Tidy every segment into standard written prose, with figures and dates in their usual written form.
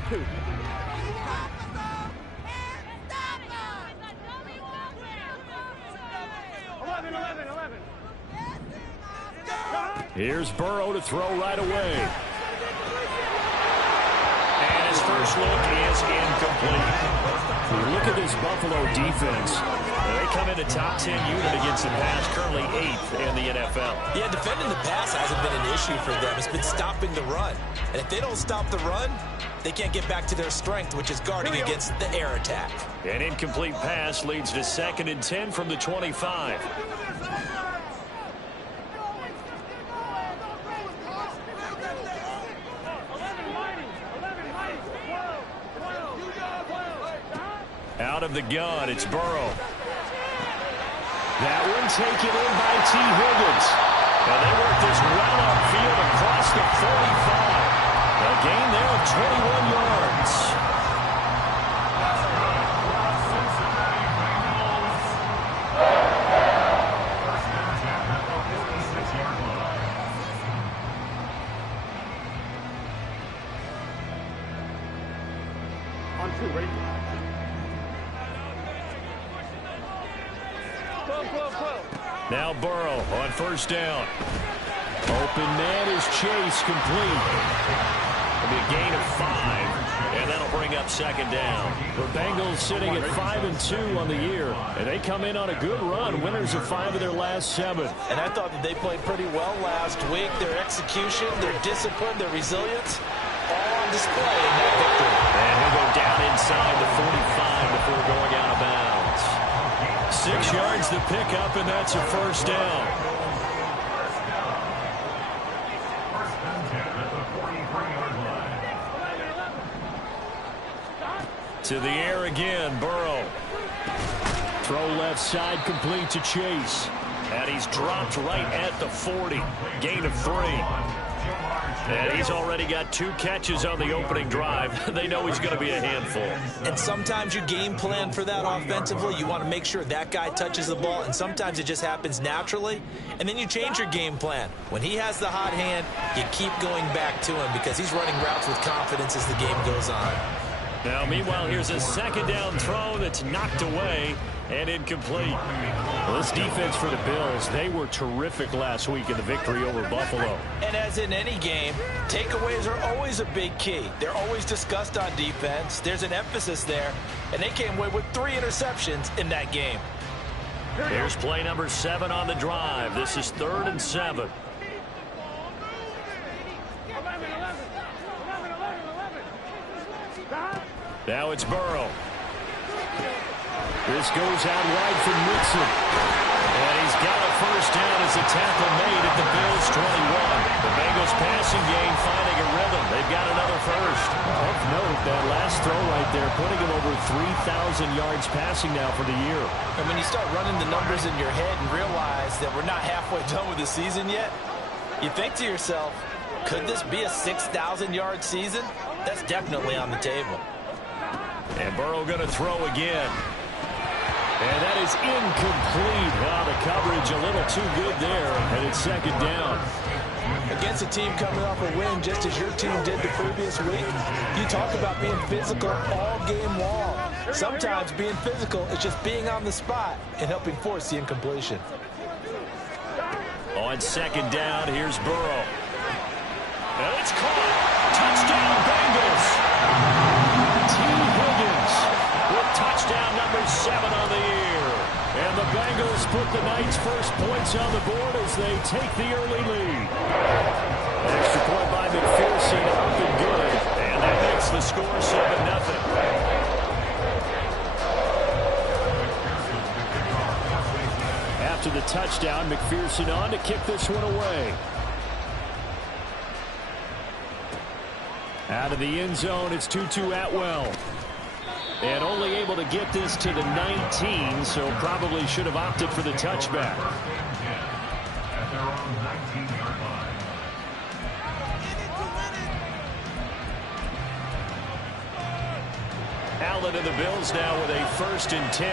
On 2. Here's Burrow to throw right away. And his first look is incomplete. Look at this Buffalo defense. They come in a top 10 unit against the pass, currently 8th in the NFL. Yeah, defending the pass hasn't been an issue for them. It's been stopping the run. And if they don't stop the run, they can't get back to their strength, which is guarding against the air attack. An incomplete pass leads to 2nd and 10 from the 25. Out of the gun, it's Burrow. That one taken in by T. Higgins. And they work this well upfield across the 45. A gain there of 21 yards. On 2, ready? Now Burrow on 1st down. Open man is Chase, complete. It'll be a gain of 5, and that'll bring up 2nd down. The Bengals sitting at 5-2 on the year, and they come in on a good run, winners of 5 of their last 7. And I thought that they played pretty well last week. Their execution, their discipline, their resilience, all on display in that victory. And he'll go down inside the 45 before going out of bounds. 6 yards to pick up, and that's a 1st down. To the air again, Burrow. Throw left side, complete to Chase. And he's dropped right at the 40. Gain of 3. And he's already got 2 catches on the opening drive. They know he's going to be a handful. And sometimes you game plan for that offensively. You want to make sure that guy touches the ball, and sometimes it just happens naturally. And then you change your game plan. When he has the hot hand, you keep going back to him because he's running routes with confidence as the game goes on. Now, meanwhile, here's a 2nd down throw that's knocked away and incomplete. Well, this defense for the Bills, they were terrific last week in the victory over Buffalo. And as in any game, takeaways are always a big key. They're always discussed on defense. There's an emphasis there, and they came away with 3 interceptions in that game. Here's play number 7 on the drive. This is 3rd and 7. Now it's Burrow. This goes out wide for Mixon. And he's got a 1st down as a tackle made at the Bills' 21. The Bengals passing game finding a rhythm. They've got another 1st. Of note, that last throw right there, putting him over 3,000 yards passing now for the year. And when you start running the numbers in your head and realize that we're not halfway done with the season yet, you think to yourself, could this be a 6,000-yard season? That's definitely on the table. And Burrow going to throw again. And that is incomplete. Wow, the coverage a little too good there, and it's 2nd down. Against a team coming off a win just as your team did the previous week, you talk about being physical all game long. Sometimes being physical is just being on the spot and helping force the incompletion. On 2nd down, here's Burrow. And it's caught. Touchdown, Bengals. T. Higgins with touchdown number 7 on the year. And the Bengals put the night's first points on the board as they take the early lead. Extra point by McPherson, up and good. And that makes the score 7-0. After the touchdown, McPherson on to kick this one away. Out of the end zone, it's 2-2 Atwell. And only able to get this to the 19, so probably should have opted for the touchback. Allen and the Bills now with a 1st and 10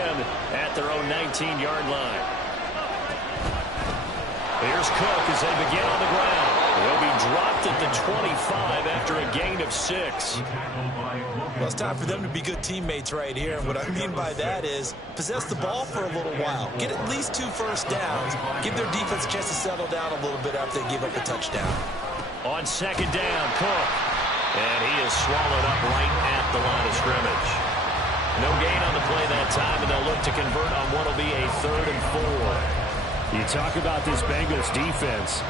at their own 19-yard line. Here's Cook as they begin on the ground. He'll be dropped at the 25 after a gain of 6. Well, it's time for them to be good teammates right here. And what I mean by that is possess the ball for a little while. Get at least 2 first downs. Give their defense a chance to settle down a little bit after they give up a touchdown. On second down, Cook. And he is swallowed up right at the line of scrimmage. No gain on the play that time, and they'll look to convert on what will be a 3rd and 4. You talk about this Bengals defense.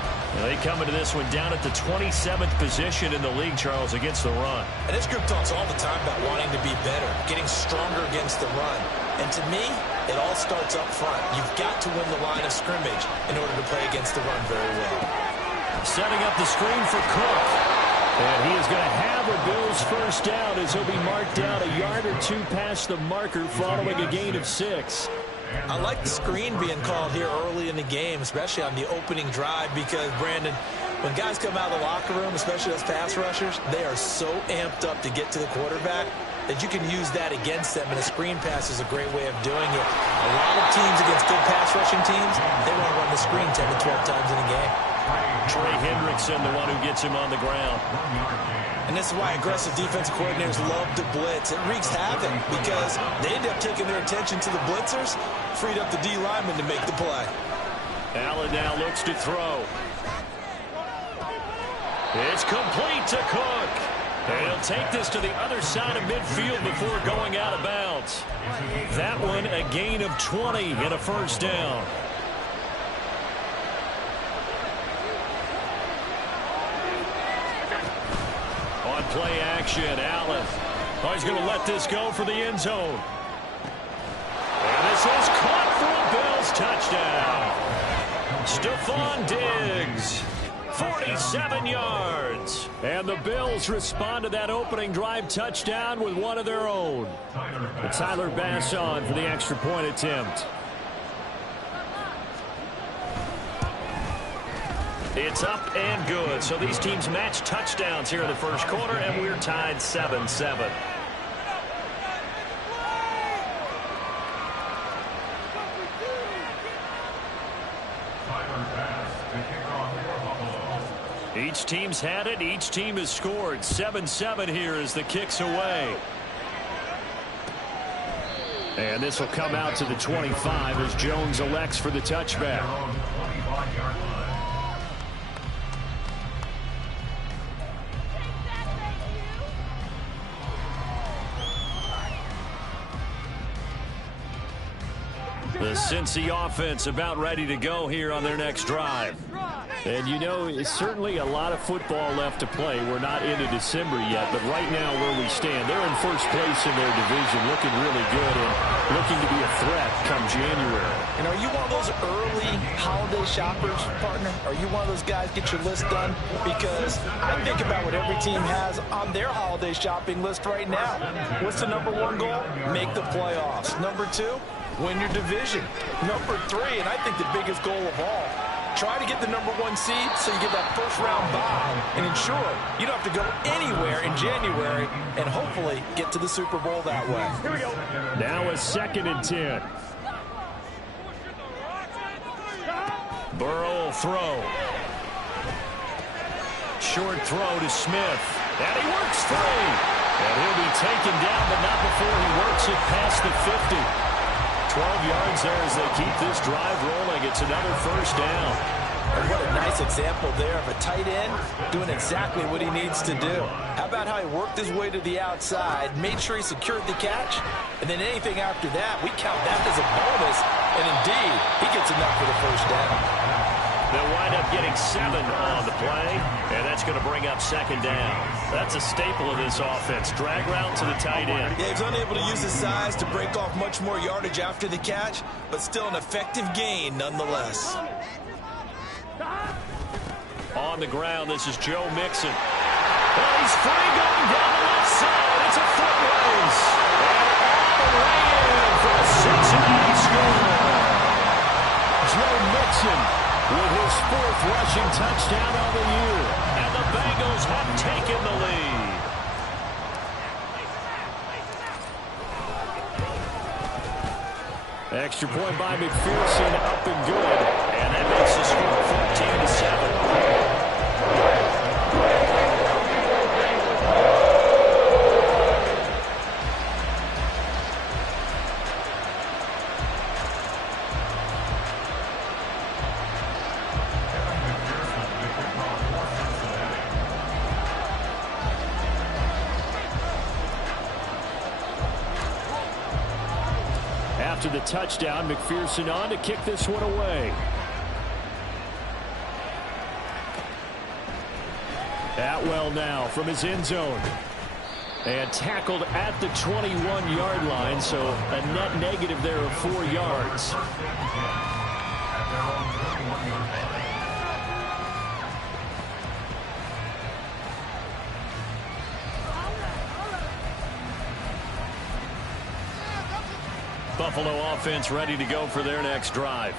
They come into this one down at the 27th position in the league, Charles, against the run. And this group talks all the time about wanting to be better, getting stronger against the run. And to me, it all starts up front. You've got to win the line of scrimmage in order to play against the run very well. Setting up the screen for Cook. And he is going to have a Bills first down as he'll be marked down a yard or 2 past the marker following a gain of 6. I like the screen being called here early in the game, especially on the opening drive, because, Brandon, when guys come out of the locker room, especially those pass rushers, they are so amped up to get to the quarterback that you can use that against them, and a screen pass is a great way of doing it. A lot of teams against good pass rushing teams, they want to run the screen 10 to 12 times in a game. Trey Hendrickson, the one who gets him on the ground. And this is why aggressive defensive coordinators love to blitz. It wreaks havoc because they end up taking their attention to the blitzers, freed up the D lineman to make the play. Allen now looks to throw. It's complete to Cook. And he'll take this to the other side of midfield before going out of bounds. That one a gain of 20 and a first down. On play action, Allen. Oh, he's going to let this go for the end zone. And this is caught for a Bills touchdown. Stephon Diggs, 47 yards. And the Bills respond to that opening drive touchdown with one of their own. Tyler Bass on for the extra point attempt. It's up and good. So these teams match touchdowns here in the first quarter, and we're tied 7-7. Each team's had it. Each team has scored. 7-7 here as the kick's away. And this will come out to the 25 as Jones elects for the touchback. The Cincy offense about ready to go here on their next drive. And you know, it's certainly a lot of football left to play. We're not into December yet, but right now where we stand, they're in first place in their division, looking really good and looking to be a threat come January. And are you one of those early holiday shoppers, partner? Are you one of those guys get your list done? Because I think about what every team has on their holiday shopping list right now. What's the #1 goal? Make the playoffs. #2, win your division. #3, and I think the biggest goal of all, try to get the #1 seed so you get that first-round bye and ensure you don't have to go anywhere in January and hopefully get to the Super Bowl that way. Here we go. Now a 2nd and 10. Burrow will throw. Short throw to Smith. And he works free. And he'll be taken down, but not before he works it past the 50. 12 yards there as they keep this drive rolling. It's another first down. And what a nice example there of a tight end doing exactly what he needs to do. How about how he worked his way to the outside, made sure he secured the catch, and then anything after that, we count that as a bonus. And indeed, he gets enough for the first down. They'll wind up getting 7 on the play, and that's going to bring up 2nd down. That's a staple of this offense. Drag route to the tight end. Yeah, he's unable to use his size to break off much more yardage after the catch, but still an effective gain nonetheless. On the ground, this is Joe Mixon. Well, he's free going down the left side. It's a foot race. And all the way in for a Cincinnati score. Joe Mixon with his 4th rushing touchdown of the year. And the Bengals have taken the lead. Extra point by McPherson, up and good. And that makes the score 14-7. after the touchdown. McPherson on to kick this one away. Atwell now from his end zone. And tackled at the 21-yard line, so a net negative there of 4 yards. Buffalo offense ready to go for their next drive.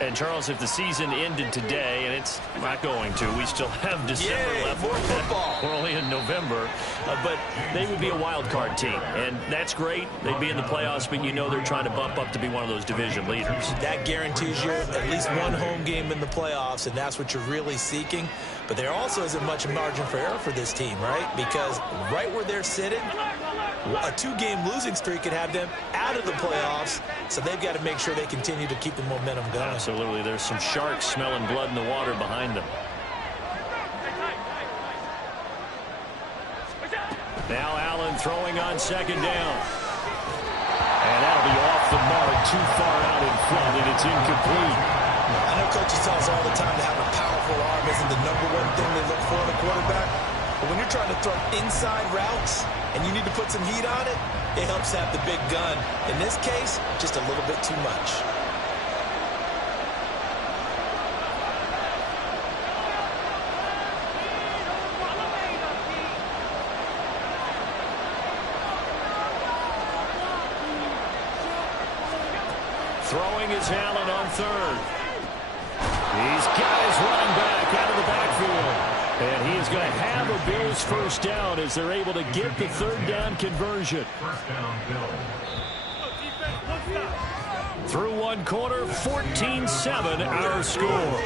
And, Charles, if the season ended today, and it's not going to, we still have December left. More football. We're only in November. But they would be a wild card team. And that's great. They'd be in the playoffs, but you know they're trying to bump up to be one of those division leaders. That guarantees you at least one home game in the playoffs, and that's what you're really seeking. But there also isn't much margin for error for this team, right? Because right where they're sitting, a 2-game losing streak could have them out of the playoffs, so they've got to make sure they continue to keep the momentum going. Absolutely. There's some sharks smelling blood in the water behind them. Now Allen throwing on second down. And that'll be off the mark, too far out in front, and it's incomplete. I know coaches tell us all the time to have a powerful arm isn't the #1 thing they look for in a quarterback. But when you're trying to throw inside routes and you need to put some heat on it, it helps have the big gun. In this case, just a little bit too much. Throwing is Allen on third. He's got his running back out of the backfield. And he is going to have a Bills first down as they're able to get the third down conversion. Through one quarter, 14-7 our score.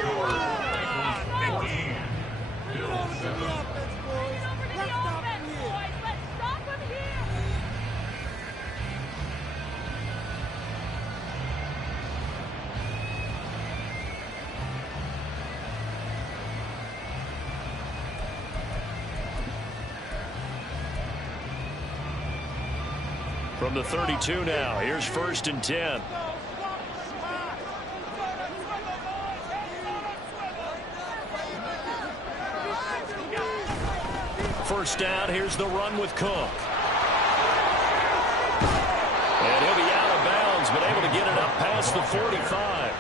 From the 32 now, here's 1st and 10. First down, here's the run with Cook. And he'll be out of bounds, but able to get it up past the 45.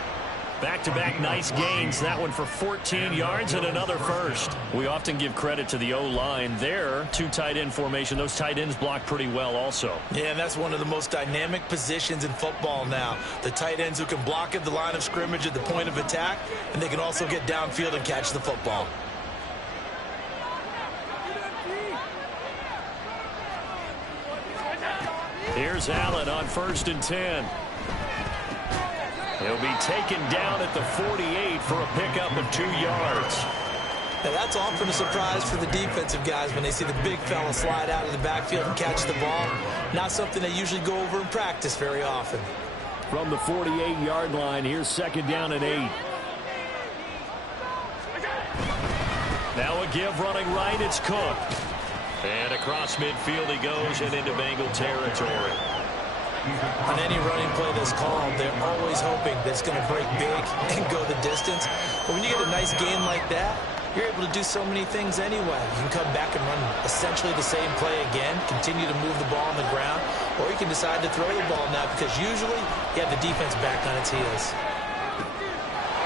Back-to-back nice gains. That one for 14 yards and another first. We often give credit to the O-line there. 2 tight end formation. Those tight ends block pretty well also. Yeah, and that's one of the most dynamic positions in football now. The tight ends who can block at the line of scrimmage at the point of attack, and they can also get downfield and catch the football. Here's Allen on 1st and 10. He'll be taken down at the 48 for a pickup of 2 yards. Now that's often a surprise for the defensive guys when they see the big fella slide out of the backfield and catch the ball. Not something they usually go over in practice very often. From the 48-yard line, here's 2nd down and 8. Now a give running right, it's Cook. And across midfield he goes and into Bengal territory. On any running play that's called, they're always hoping that it's going to break big and go the distance. But when you get a nice gain like that, you're able to do so many things anyway. You can come back and run essentially the same play again, continue to move the ball on the ground, or you can decide to throw the ball now because usually you have the defense back on its heels.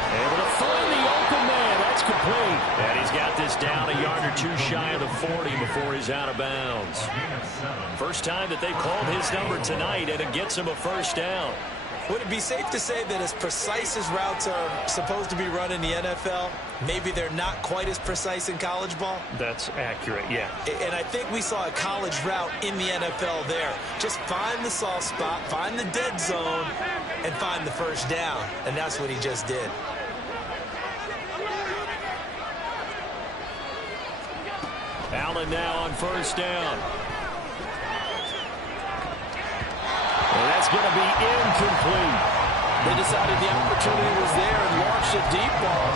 Able to find the open man. That's complete. And he's got this down a yard or 2 shy of the 40 before he's out of bounds. First time that they've called his number tonight, and it gets him a first down. Would it be safe to say that as precise as routes are supposed to be run in the NFL, maybe they're not quite as precise in college ball? That's accurate, yeah. And I think we saw a college route in the NFL there. Just find the soft spot, find the dead zone, and find the first down. And that's what he just did. Allen now on first down. And that's going to be incomplete. They decided the opportunity was there and launched a deep ball.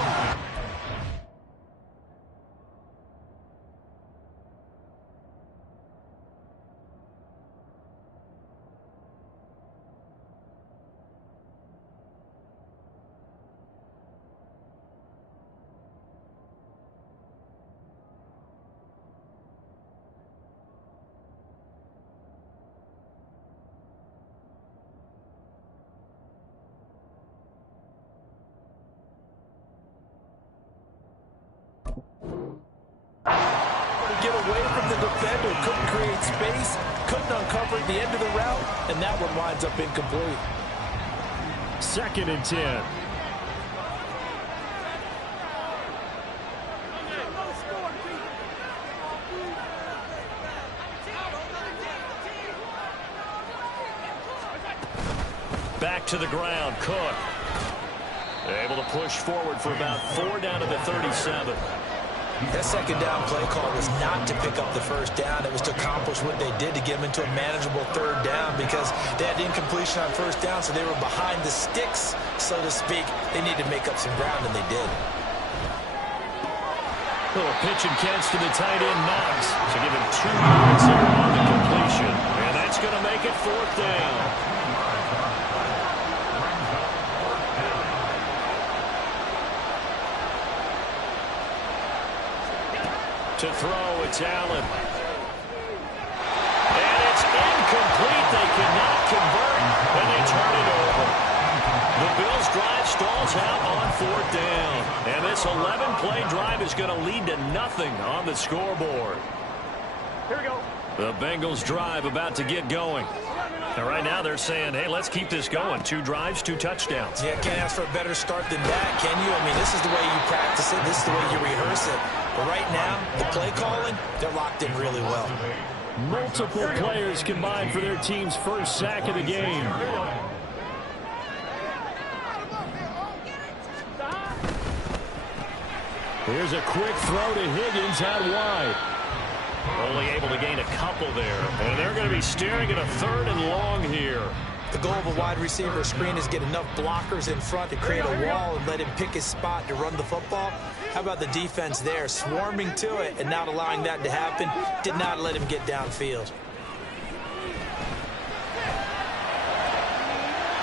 away from the defender, couldn't create space, couldn't uncover the end of the route, and that one winds up incomplete. 2nd and 10. Back to the ground, Cook. Able to push forward for about 4 down to the 37. That 2nd down play call was not to pick up the 1st down. It was to accomplish what they did to get them into a manageable 3rd down because they had incompletion on 1st down, so they were behind the sticks, so to speak. They needed to make up some ground, and they did. Little pitch and catch to the tight end, Knox. So give him 2 yards there on the completion. And that's going to make it 4th down. To throw, it's Allen. And it's incomplete. They cannot convert, and they turn it over. The Bills' drive stalls out on 4th down. And this 11-play drive is going to lead to nothing on the scoreboard. Here we go. The Bengals' drive about to get going. And right now they're saying, hey, let's keep this going. 2 drives, 2 touchdowns. Yeah, can't ask for a better start than that, can you? I mean, this is the way you practice it. This is the way you rehearse it. But right now, the play calling, they're locked in really well. Multiple players combined for their team's first sack of the game. Here's a quick throw to Higgins out wide. Only able to gain a couple there. And they're going to be staring at a 3rd and long here. The goal of a wide receiver screen is get enough blockers in front to create a wall and let him pick his spot to run the football. How about the defense there, swarming to it and not allowing that to happen? Did not let him get downfield.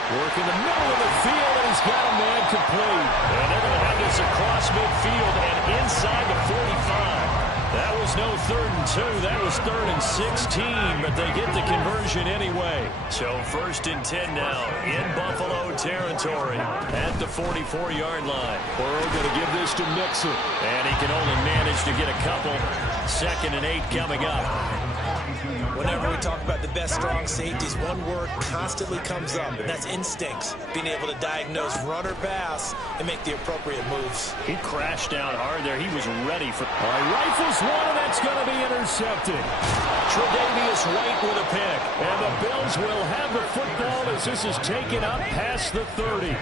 Work in the middle of the field, and he's got a man complete. And they're going to have this across midfield and inside the 45. That was no 3rd and 2. That was 3rd and 16, but they get the conversion anyway. So 1st and 10 now in Buffalo territory at the 44-yard line. Burrow going to give this to Mixon. And he can only manage to get a couple. 2nd and 8 coming up. Whenever we talk about the best strong safeties, one word constantly comes up, and that's instincts. Being able to diagnose run or pass and make the appropriate moves. He crashed down hard there. He was ready for... All right, rifles one, and that's going to be intercepted. Tre'Davious White with a pick. And the Bills will have the football as this is taken up past the 30.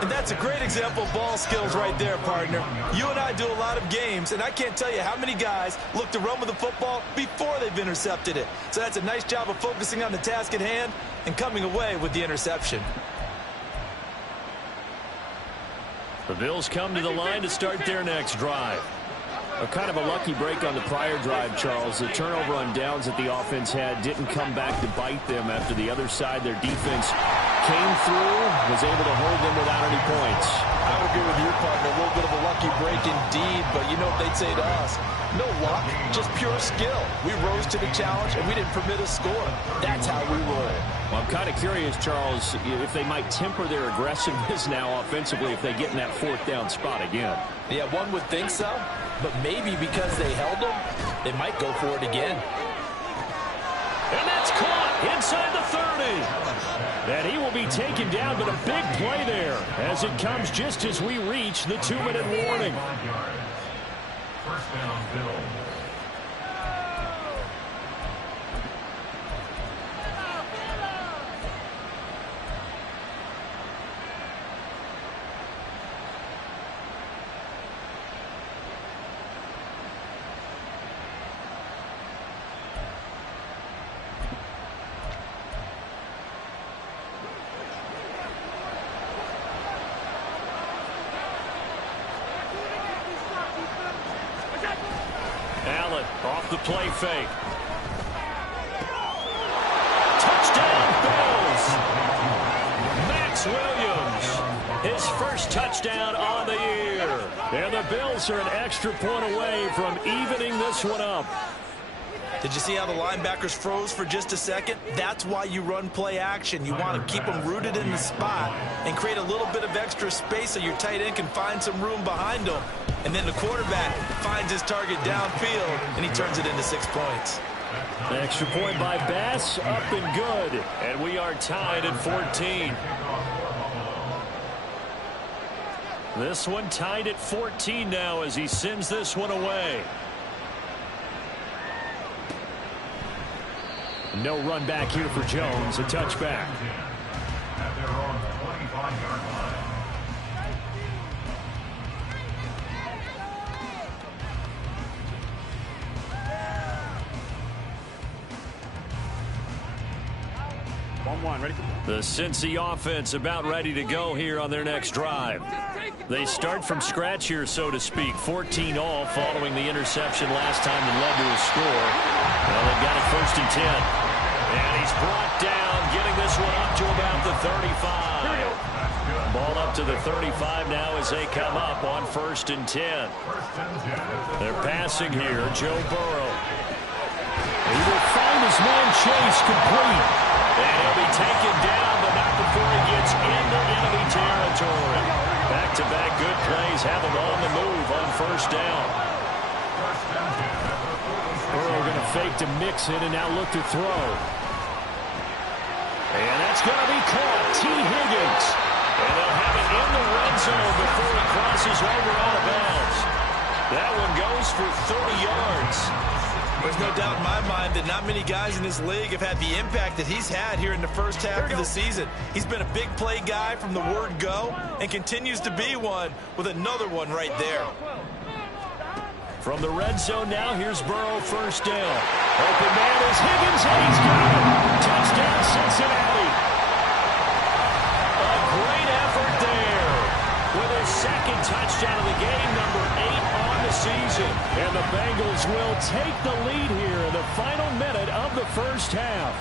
And that's a great example of ball skills right there, partner. You and I do a lot of games, and I can't tell you how many guys look to run with the football before they've intercepted it. So that's a nice job of focusing on the task at hand and coming away with the interception. The Bills come to the line to start their next drive. A kind of a lucky break on the prior drive, Charles. The turnover on downs that the offense had didn't come back to bite them after the other side. Their defense came through, was able to hold them without any points. I would agree with you, partner. A little bit of a lucky break indeed, but you know what they'd say to us? No luck, just pure skill. We rose to the challenge, and we didn't permit a score. That's how we roll. Well, I'm kind of curious, Charles, if they might temper their aggressiveness now offensively if they get in that 4th down spot again. Yeah, one would think so, but maybe because they held them, they might go for it again. And that's caught inside the 30. And he will be taken down, but a big play there as it comes just as we reach the 2-minute warning. First down, Bill. Allen off the play fake. Touchdown Bills. Max Williams, his first touchdown on the year. And the Bills are an extra point away from evening this one up. Did you see how the linebackers froze for just a second? That's why you run play action. You want to keep them rooted in the spot and create a little bit of extra space so your tight end can find some room behind him. And then the quarterback finds his target downfield, and he turns it into 6 points. Extra point by Bass, up and good. And we are tied at 14. This one tied at 14 now as he sends this one away. No run back here for Jones, a touchback. At their own 25-yard line. Ready? The Cincy offense about ready to go here on their next drive. They start from scratch here, so to speak. 14 all following the interception last time that led to a score. Well, they've got it 1st and 10. And he's brought down, getting this one up to about the 35. Ball up to the 35 now as they come up on 1st and 10. They're passing here. Joe Burrow. He will find his man Chase complete. And he'll be taken down, but not before he gets into enemy territory. Back-to-back good plays have him on the move on 1st down. Burrow going to fake to Mixon and now look to throw. And that's going to be caught. T. Higgins. And they'll have it in the red zone before he crosses over out of bounds. That one goes for 30 yards. There's no doubt in my mind that not many guys in this league have had the impact that he's had here in the first half of the season. He's been a big play guy from the word go and continues to be one with another one right there. From the red zone now, here's Burrow 1st down. Open man is Higgins, and he's got it. Touchdown, Cincinnati. A great effort there with his 2nd touchdown of the game, number 8 on the season. And the Bengals will take the lead here in the final minute of the 1st half.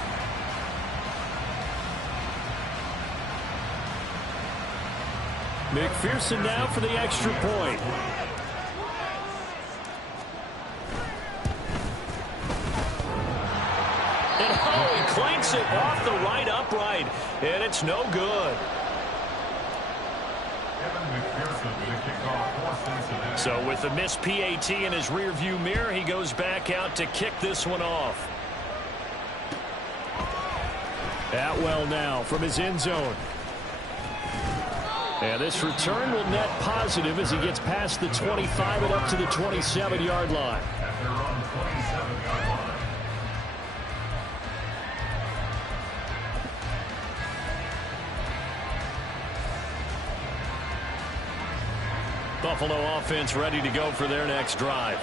McPherson now for the extra point. And he clanks it off the right upright, and it's no good. So with the missed PAT in his rearview mirror, he goes back out to kick this one off. Atwell now from his end zone. And this return will net positive as he gets past the 25 and up to the 27-yard line. Buffalo offense ready to go for their next drive.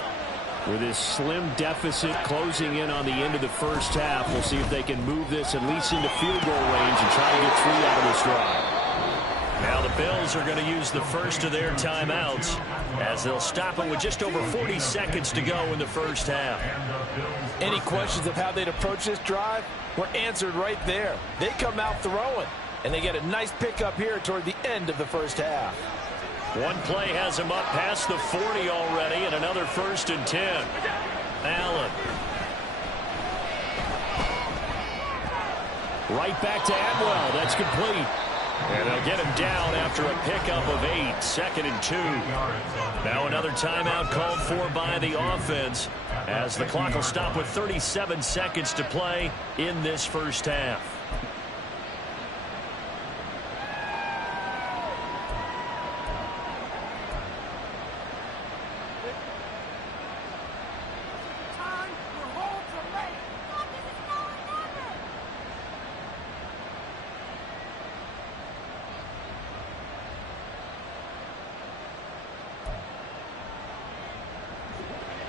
With this slim deficit closing in on the end of the 1st half, we'll see if they can move this at least into field goal range and try to get 3 out of this drive. Now the Bills are going to use the first of their timeouts as they'll stop it with just over 40 seconds to go in the 1st half. Any questions of how they'd approach this drive were answered right there. They come out throwing, and they get a nice pickup here toward the end of the 1st half. One play has him up past the 40 already, and another 1st and 10. Allen. Right back to Atwell. That's complete. And they'll get him down after a pickup of 8. 2nd and 2. Now another timeout called for by the offense as the clock will stop with 37 seconds to play in this 1st half.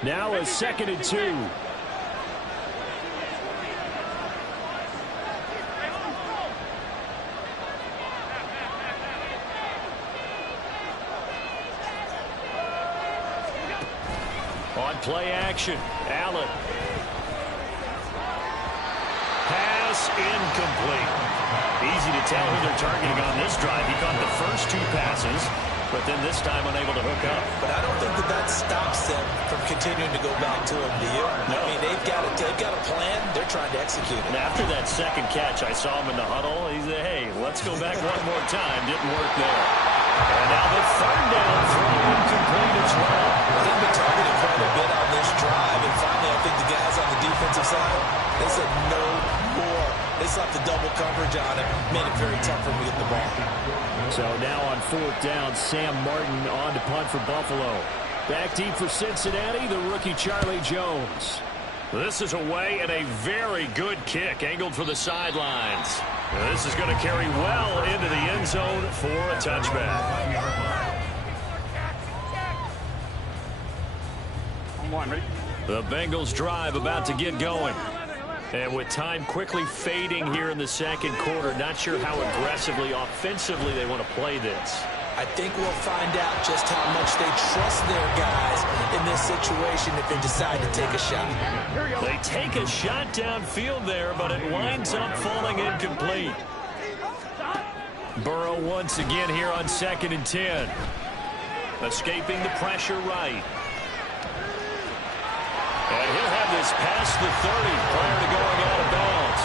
Now a 2nd and 2. On play action, Allen. Pass incomplete. Easy to tell who they're targeting on this drive. He caught the first 2 passes. but then this time unable to hook up. But I don't think that stops them from continuing to go back to him, do you? No. I mean, they've got a plan. They're trying to execute it. And after that second catch, I saw him in the huddle. He said, hey, let's go back one more time. Didn't work there. And now the third down throw incomplete as well. Well, they've been targeted quite a bit on this drive, and finally I think the guys on the defensive side, they said no more. They slapped the double coverage on it, made it very tough for him to get the ball. So now on fourth down, Sam Martin on to punt for Buffalo. Back deep for Cincinnati, the rookie Charlie Jones. This is away and a very good kick angled for the sidelines. This is going to carry well into the end zone for a touchback. 1-1, ready? The Bengals drive about to get going. And with time quickly fading here in the second quarter, not sure how aggressively, offensively they want to play this. I think we'll find out just how much they trust their guys in this situation if they decide to take a shot. They take a shot downfield there, but it winds up falling incomplete. Burrow once again here on 2nd and 10. Escaping the pressure right. And he'll have this past the 30 prior to going out of bounds.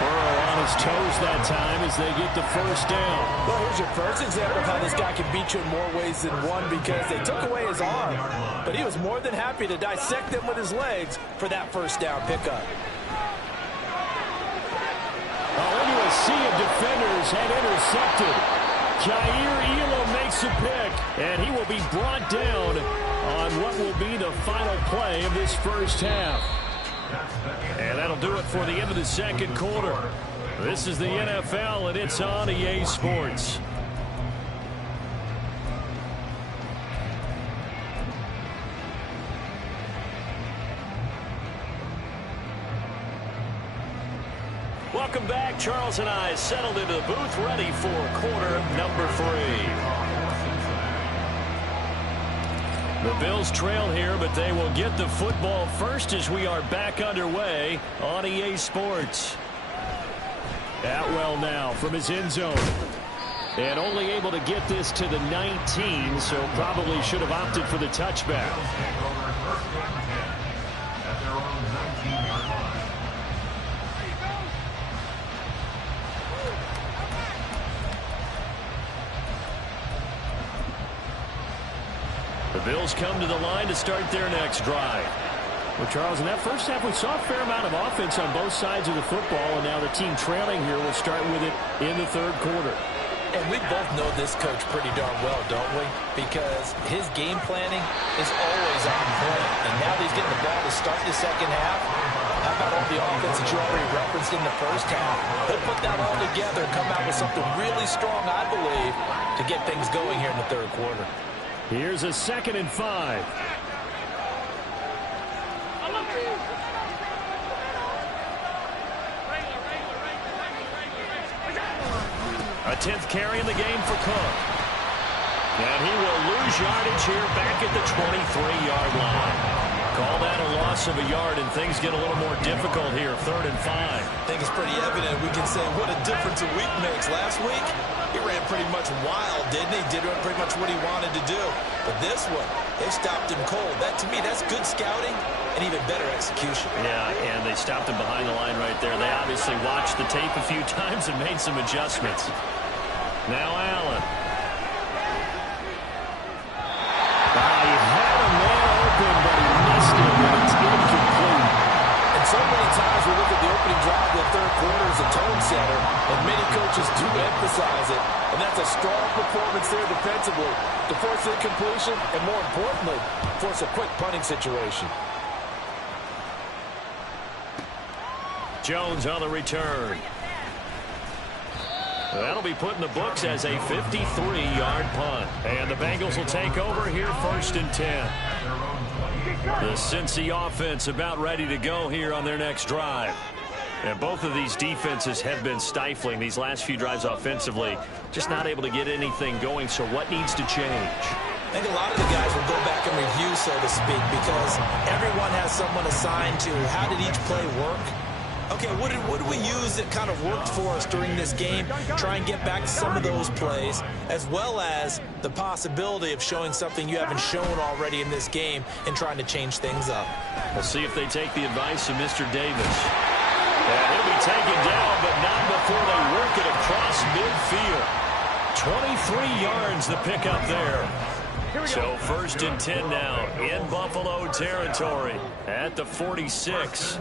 Burrow on his toes that time as they get the first down. Well, here's your first example of how this guy can beat you in more ways than one, because they took away his arm, but he was more than happy to dissect them with his legs for that first down pickup. Into a sea of defenders and intercepted. Jair Elam makes a pick, and he will be brought down on what will be the final play of this first half. And that'll do it for the end of the second quarter. This is the NFL, and it's on EA Sports. Welcome back. Charles and I settled into the booth, ready for quarter number 3. The Bills trail here, but they will get the football first as we are back underway on EA Sports. Atwell now from his end zone. And only able to get this to the 19, so probably should have opted for the touchback. The Bills come to the line to start their next drive. Well, Charles, in that first half, we saw a fair amount of offense on both sides of the football, and now the team trailing here will start with it in the third quarter. And we both know this coach pretty darn well, don't we? Because his game planning is always on point. And now that he's getting the ball to start the second half, how about all the offense that you already referenced in the first half? He'll put that all together and come out with something really strong, I believe, to get things going here in the third quarter. Here's a 2nd and 5. A 10th carry in the game for Cook. And he will lose yardage here back at the 23-yard line. Call that a loss of a yard, and things get a little more difficult here, 3rd and 5. I think it's pretty evident. We can say what a difference a week makes. Last week, he ran pretty much wild, didn't he? Did pretty much what he wanted to do. But this one, they stopped him cold. That, to me, that's good scouting and even better execution. Yeah, and they stopped him behind the line right there. They obviously watched the tape a few times and made some adjustments. Now Allen. He had a man open, but he missed it, and it's incomplete. And so many times we look at the opening drive of the third quarter as a tone setter, and many coaches do emphasize it. And that's a strong performance there defensively to force incompletion and, more importantly, force a quick punting situation. Jones on the return. That'll be put in the books as a 53-yard punt. And the Bengals will take over here 1st and 10. The Cincy offense about ready to go here on their next drive. And both of these defenses have been stifling these last few drives offensively. Just not able to get anything going, so what needs to change? I think a lot of the guys will go back and review, so to speak, because everyone has someone assigned to how did each play work. Okay, what did we use that kind of worked for us during this game? Try and get back to some of those plays, as well as the possibility of showing something you haven't shown already in this game and trying to change things up. We'll see if they take the advice of Mr. Davis. And he'll be taken down, but not before they work it across midfield. 23 yards the pickup there. So 1st and 10 now in Buffalo territory at the 46.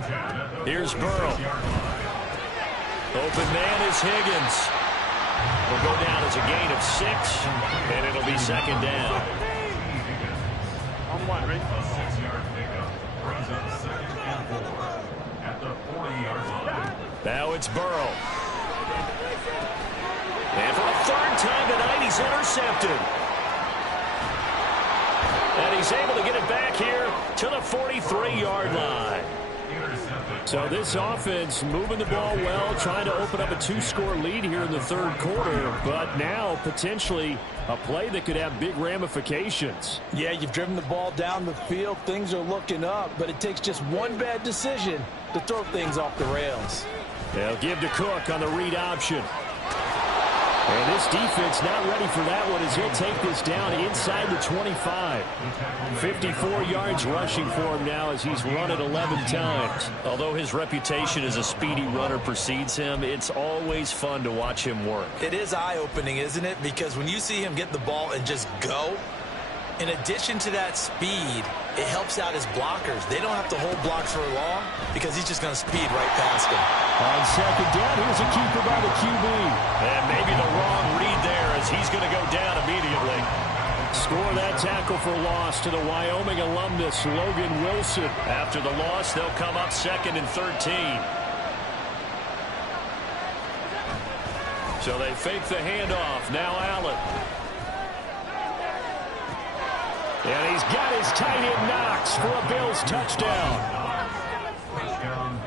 Here's Burrow. Open man is Higgins. Will go down as a gain of 6, and it'll be 2nd down. On 1, ready? A 6-yard pickup brings up 2nd and 4 at the 40-yard line. Now it's Burrow. And for a 3rd time tonight, he's intercepted. And he's able to get it back here to the 43-yard line. So this offense moving the ball well, trying to open up a 2-score lead here in the 3rd quarter, but now potentially a play that could have big ramifications. Yeah, you've driven the ball down the field. Things are looking up, but it takes just one bad decision to throw things off the rails. They'll give to Cook on the read option. And this defense not ready for that one as he'll take this down inside the 25. 54 yards rushing for him now as he's run it 11 times. Although his reputation as a speedy runner precedes him, it's always fun to watch him work. It is eye-opening, isn't it? Because when you see him get the ball and just go, in addition to that speed, it helps out his blockers. They don't have to hold blocks for long because he's just going to speed right past them. On 2nd down, here's a keeper by the QB. And maybe the wrong read there as he's going to go down immediately. Score that tackle for loss to the Wyoming alumnus, Logan Wilson. After the loss, they'll come up 2nd and 13. So they fake the handoff. Now Allen. And he's got his tight end Knox for a Bills touchdown.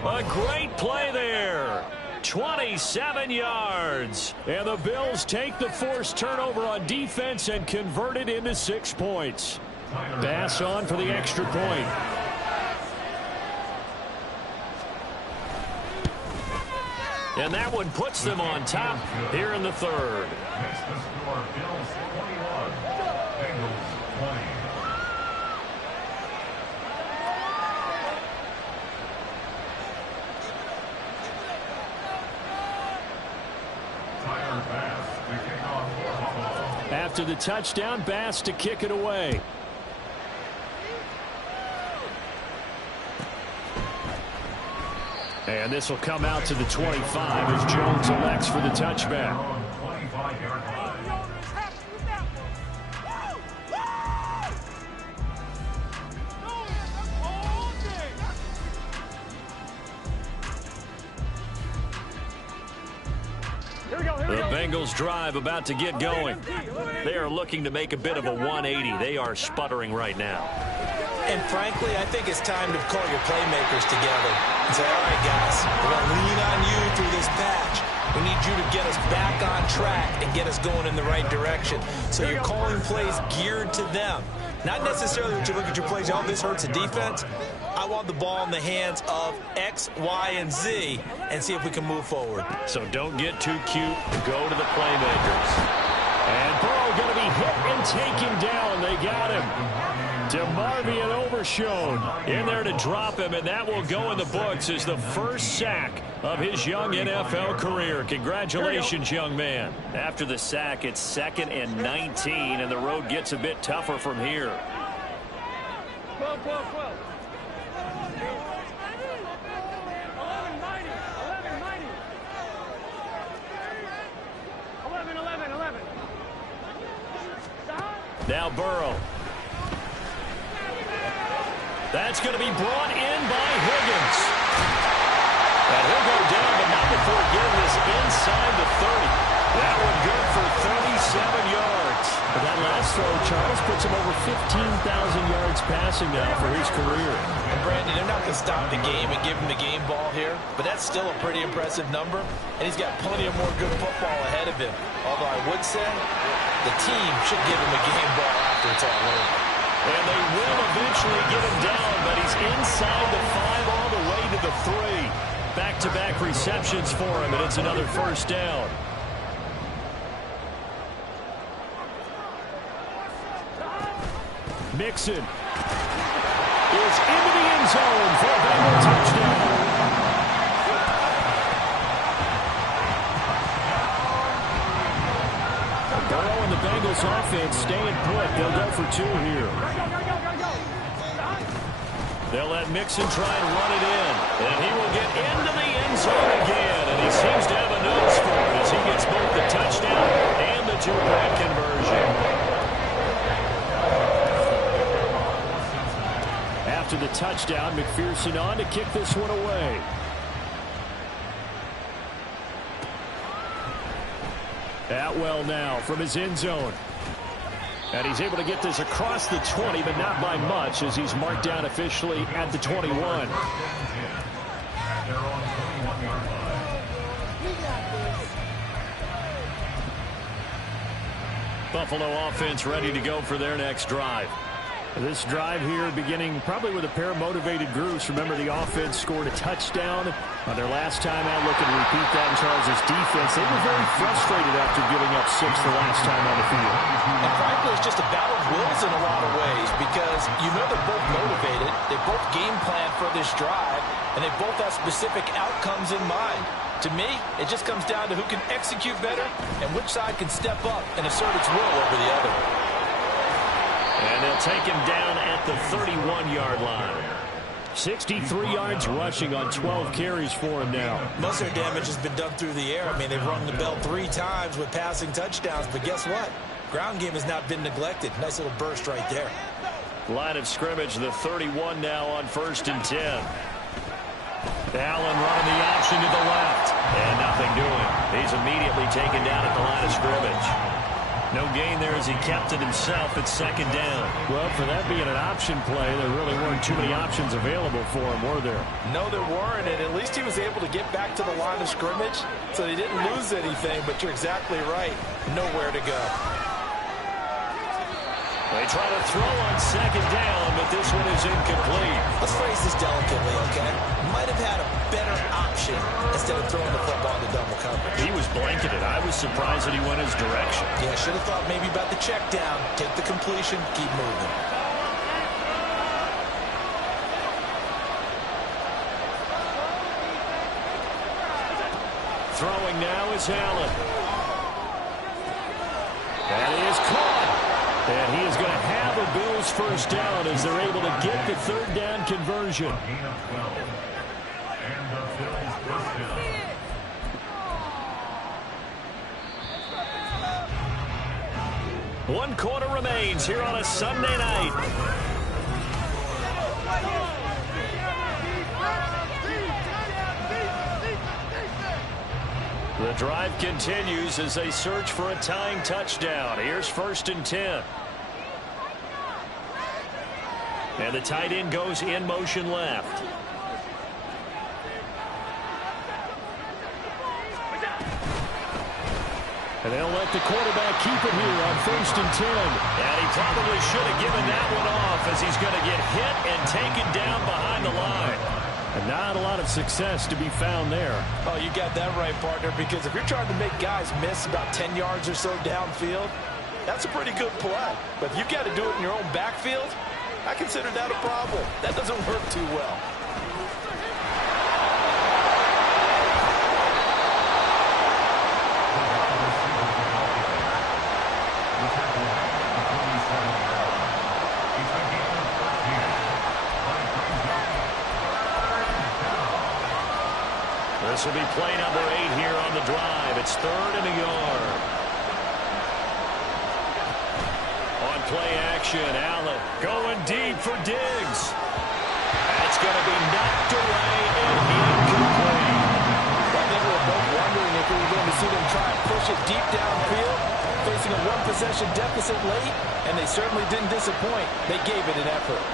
A great play there. 27 yards. And the Bills take the forced turnover on defense and convert it into 6 points. Pass on for the extra point. And that one puts them on top here in the 3rd. Makes the score Bills 21, Bengals 20. After the touchdown, Bass to kick it away. And this will come out to the 25 as Jones elects for the touchback. The Bengals drive about to get going. They are looking to make a bit of a 180. They are sputtering right now. And frankly, I think it's time to call your playmakers together and say, all right, guys, we're going to lean on you through this patch. We need you to get us back on track and get us going in the right direction. So you're calling plays geared to them. Not necessarily when you look at your plays, oh, this hurts the defense. I want the ball in the hands of X, Y, and Z and see if we can move forward. So don't get too cute. Go to the playmakers. And Burrow going to be hit and taken down. They got him. DeMarvion Overshown in there to drop him, and that will go in the books as the first sack of his young NFL career. Congratulations, young man. After the sack, it's 2nd and 19, and the road gets a bit tougher from here. 12. 11. Now Burrow. That's going to be brought in by Higgins. And he'll go down, but not before getting this inside the 30. That one good for 37 yards. But that last throw, Charles, puts him over 15,000 yards passing now for his career. And Brandon, they're not going to stop the game and give him the game ball here, but that's still a pretty impressive number, and he's got plenty of more good football ahead of him. Although I would say the team should give him a game ball after it's all over. And they will eventually get him down, but he's inside the 5 all the way to the 3. back-to-back receptions for him, and it's another first down. Mixon is into the end zone for a Bengal touchdown. Burrow and the Bengals offense staying put. They'll go for 2 here. They'll let Mixon try and run it in. And he will get into the end zone again. And he seems to have a nose for it as he gets both the touchdown and the 2-point conversion. After the touchdown, McPherson on to kick this one away. Atwell now from his end zone. And he's able to get this across the 20, but not by much as he's marked down officially at the 21. Buffalo offense ready to go for their next drive. This drive here beginning probably with a pair of motivated groups. Remember, the offense scored a touchdown on their last time out. Looking to repeat that in Charles' defense. They were very frustrated after giving up 6 the last time on the field. And frankly, it's just a battle of wills in a lot of ways because you know they're both motivated. They both game plan for this drive, and they both have specific outcomes in mind. To me, it just comes down to who can execute better and which side can step up and assert its will over the other. And they'll take him down at the 31-yard line. 63 yards rushing on 12 carries for him now. Most of their damage has been done through the air. I mean, they've rung the bell 3 times with passing touchdowns, but guess what? Ground game has not been neglected. Nice little burst right there. Line of scrimmage, the 31 now on 1st and 10. Allen running the option to the left. And nothing doing. He's immediately taken down at the line of scrimmage. No gain there as he kept it himself at 2nd down. Well, for that being an option play, there really weren't too many options available for him, were there? No, there weren't, and at least he was able to get back to the line of scrimmage, so he didn't lose anything, but you're exactly right. Nowhere to go. They try to throw on 2nd down, but this one is incomplete. Let's phrase this delicately, okay? Might have had a better option instead of throwing the football into double coverage. He was blanketed. I was surprised that he went his direction. Yeah, should have thought maybe about the check down. Take the completion, keep moving. Throwing now is Allen. That is caught. And he is going to have a Bills first down as they're able to get the 3rd down conversion. One quarter remains here on a Sunday night. The drive continues as they search for a tying touchdown. Here's 1st and 10. And the tight end goes in motion left. And they'll let the quarterback keep it here on 1st and 10. And he probably should have given that one off as he's going to get hit and taken down behind the line. And not a lot of success to be found there. Oh, you got that right, partner, because if you're trying to make guys miss about 10 yards or so downfield, that's a pretty good play. But if you've got to do it in your own backfield, I consider that a problem. That doesn't work too well. This will be play number 8 here on the drive. It's 3rd and a yard. On play action, Allen going deep for Diggs. That's going to be knocked away and incomplete. I think we were both wondering if we were going to see them try and push it deep downfield, facing a 1-possession deficit late, and they certainly didn't disappoint. They gave it an effort.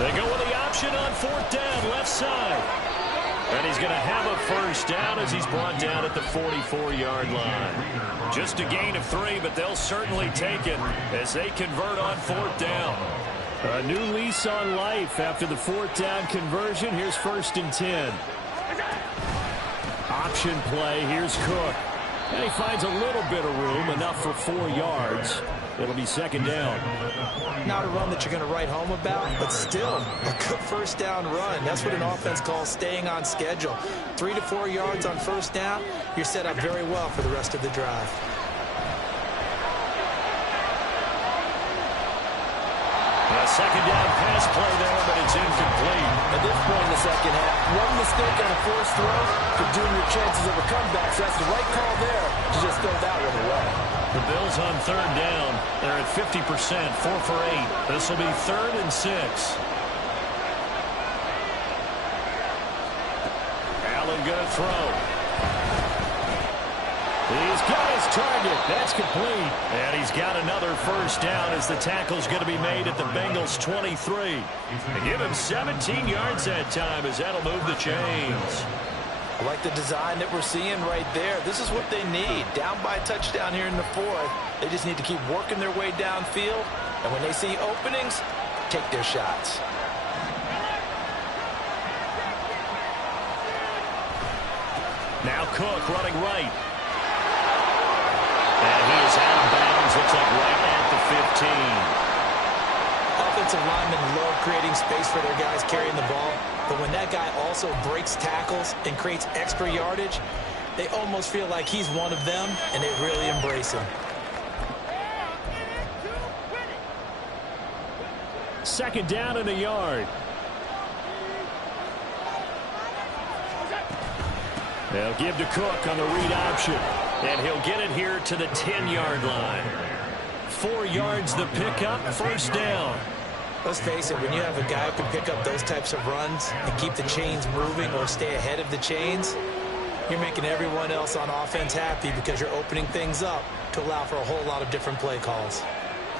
They go with the option on 4th down, left side. And he's going to have a first down as he's brought down at the 44-yard line. Just a gain of 3, but they'll certainly take it as they convert on 4th down. A new lease on life after the 4th down conversion. Here's 1st and 10. Option play. Here's Cook. And he finds a little bit of room, enough for 4 yards. It'll be 2nd down. Not a run that you're going to write home about, but still a good first down run. That's what an offense calls staying on schedule. 3 to 4 yards on 1st down, you're set up very well for the rest of the drive. A 2nd down pass play there, but it's incomplete. At this point in the 2nd half, one mistake on a forced throw could doom your chances of a comeback. So that's the right call there to just throw that one away. The Bills on 3rd down. They're at 50%, 4 for 8. This will be 3rd and 6. Allen going to throw. He's got his target. That's complete. And he's got another first down as the tackle's going to be made at the Bengals 23. They give him 17 yards that time as that'll move the chains. I like the design that we're seeing right there. This is what they need. Down by a touchdown here in the 4th. They just need to keep working their way downfield. And when they see openings, take their shots. Now Cook running right. And he is out of bounds. Looks like right at the 15. Offensive linemen love creating space for their guys carrying the ball. But when that guy also breaks tackles and creates extra yardage, they almost feel like he's one of them, and they really embrace him. 2nd down and a yard. They'll give to Cook on the read option. And he'll get it here to the 10-yard line. 4 yards the pickup, 1st down. Let's face it, when you have a guy who can pick up those types of runs and keep the chains moving or stay ahead of the chains, you're making everyone else on offense happy because you're opening things up to allow for a whole lot of different play calls.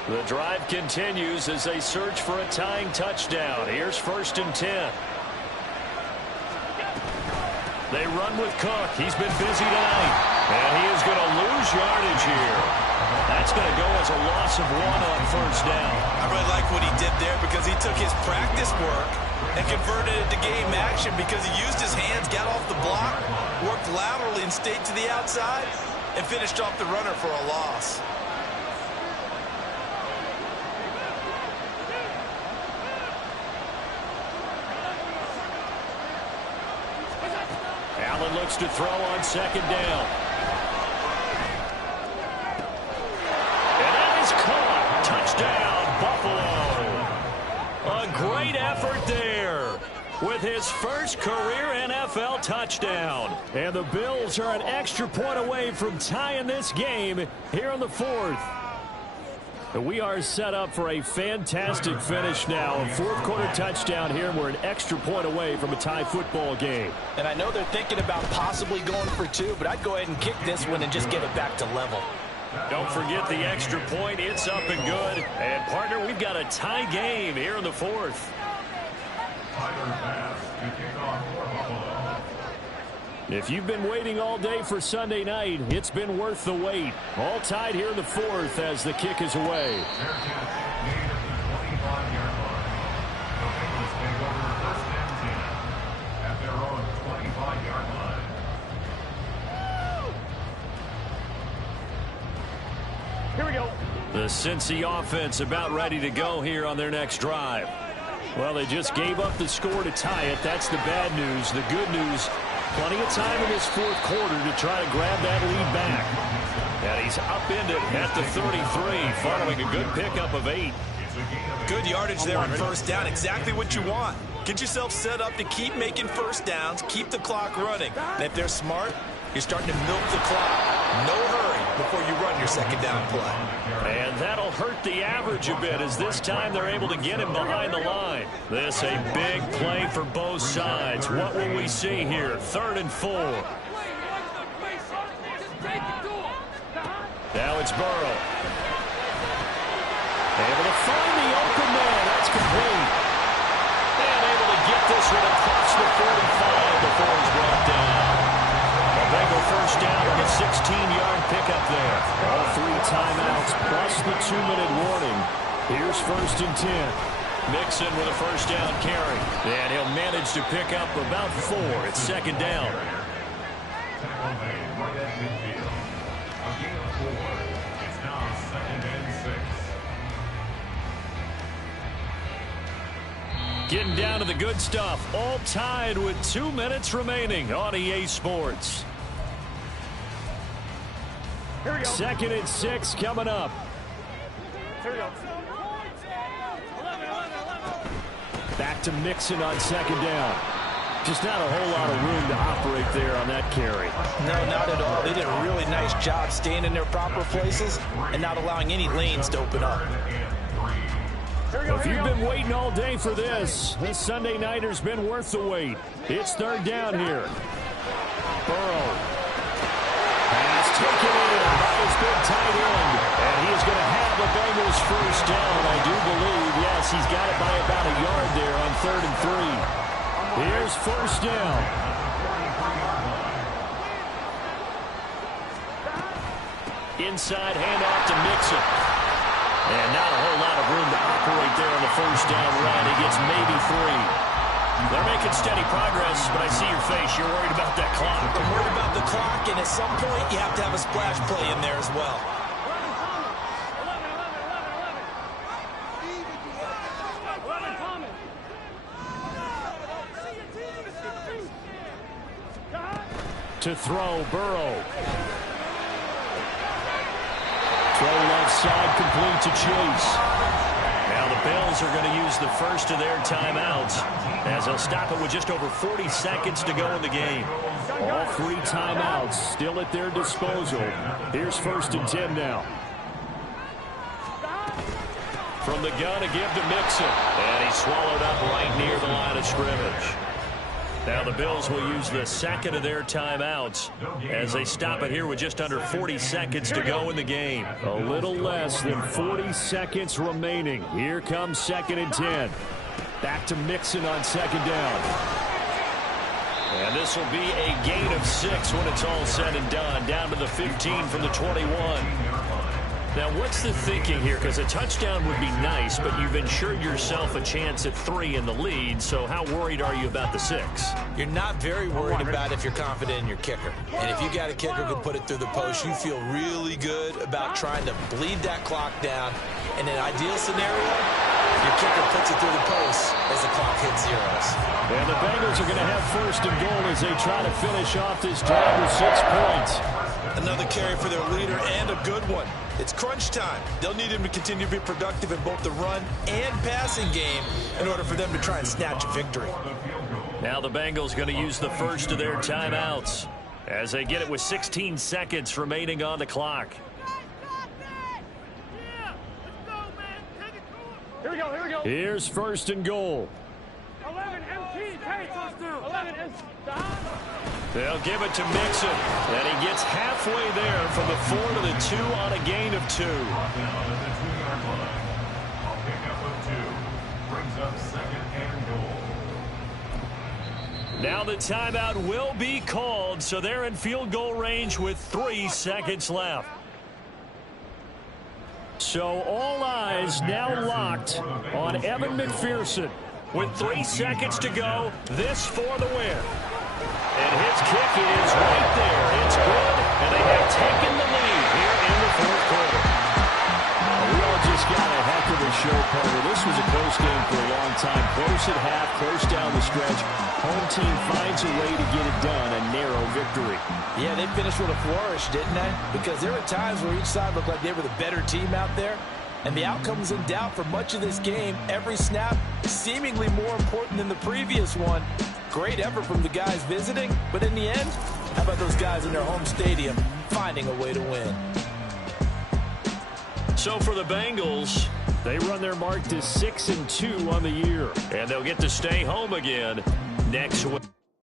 The drive continues as they search for a tying touchdown. Here's 1st and 10. They run with Cook. He's been busy tonight. And he is going to lose yardage here. That's going to go as a loss of 1 on 1st down. I really like what he did there because he took his practice work and converted it to game action because he used his hands, got off the block, worked laterally and stayed to the outside, and finished off the runner for a loss. Allen looks to throw on 2nd down. And that is caught. Touchdown, Buffalo. A great effort there with his first career NFL touchdown. And the Bills are an extra point away from tying this game here in the 4th. We are set up for a fantastic finish now. A 4th quarter touchdown here, and we're an extra point away from a tie football game. And I know they're thinking about possibly going for 2, but I'd go ahead and kick this one and just get it back to level. Don't forget the extra point. It's up and good. And, partner, we've got a tie game here in the 4th. If you've been waiting all day for Sunday night, it's been worth the wait. All tied here in the 4th as the kick is away. Here we go. The Cincy offense about ready to go here on their next drive. Well, they just gave up the score to tie it. That's the bad news. The good news, plenty of time in this 4th quarter to try to grab that lead back. And he's upended at the 33 following a good pickup of 8. Good yardage there on 1st down. Exactly what you want. Get yourself set up to keep making 1st downs, keep the clock running. And if they're smart, you're starting to milk the clock. No hurry before you run your 2nd down play. And that'll hurt the average a bit as this time they're able to get him behind the line. This a big play for both sides. What will we see here? 3rd and 4. Now it's Burrow. Able to find the open man. That's complete. And able to get this one across the 45 before he's 1st and 10. Mixon with a first down carry. And he'll manage to pick up about 4. It's 2nd down. Tackle made right at midfield. A gain of 4. It's now 2nd and 6. Getting down to the good stuff. All tied with 2 minutes remaining on EA Sports. Here we go. 2nd and 6 coming up. Here we go. Back to Mixon on 2nd down. Just not a whole lot of room to operate there on that carry. No, not at all. They did a really nice job staying in their proper places and not allowing any lanes to open up. If you've been waiting all day for this Sunday nighter's been worth the wait. It's 3rd down here. Burrow. Pass taken in by his big tight end. And he is going to have the Bengals first down. I do believe, yes, he's got it by about a yard there on 3rd and 3. Here's first down. Inside handoff to Mixon. And not a whole lot of room to operate there on the first down run. He gets maybe 3. They're making steady progress, but I see your face. You're worried about that clock. I'm worried about the clock, and at some point, you have to have a splash play in there as well. To throw, Burrow. Throw left side, complete to Chase. Now the Bills are going to use the first of their timeouts as they'll stop it with just over 40 seconds to go in the game. All 3 timeouts still at their disposal. Here's 1st and 10 now. From the gun to give to Mixon. And he's swallowed up right near the line of scrimmage. Now the Bills will use the second of their timeouts as they stop it here with just under 40 seconds to go in the game. A little less than 40 seconds remaining. Here comes 2nd and 10. Back to Mixon on 2nd down. And this will be a gain of 6 when it's all said and done. Down to the 15 from the 21. Now, what's the thinking here? Because a touchdown would be nice, but you've ensured yourself a chance at 3 in the lead, so how worried are you about the 6? You're not very worried about if you're confident in your kicker. And if you got a kicker who can put it through the post, you feel really good about trying to bleed that clock down. In an ideal scenario, your kicker puts it through the post as the clock hits zeros. And the Bengals are going to have 1st and goal as they try to finish off this drive with 6 points. Another carry for their leader and a good one. It's crunch time. They'll need him to continue to be productive in both the run and passing game in order for them to try and snatch a victory. Now the Bengals going to use the first of their timeouts as they get it with 16 seconds remaining on the clock. Here we go, here we go. Here's 1st and goal. 11 MT, takes us through. 11 is down. They'll give it to Mixon, and he gets halfway there from the 4 to the 2 on a gain of 2. Now the timeout will be called, so they're in field goal range with 3 seconds left. So all eyes now locked on Evan McPherson. With 3 seconds to go, this for the win. And his kick is right there. It's good, and they have taken the lead here in the 4th quarter. We all just got a heck of a show, partner. This was a close game for a long time. Close at half, close down the stretch. Home team finds a way to get it done, a narrow victory. Yeah, they finished with a flourish, didn't they? Because there were times where each side looked like they were the better team out there. And the outcome was in doubt for much of this game. Every snap seemingly more important than the previous one. Great effort from the guys visiting, but in the end, how about those guys in their home stadium finding a way to win? So for the Bengals, they run their mark to 6-2 on the year. And they'll get to stay home again next week.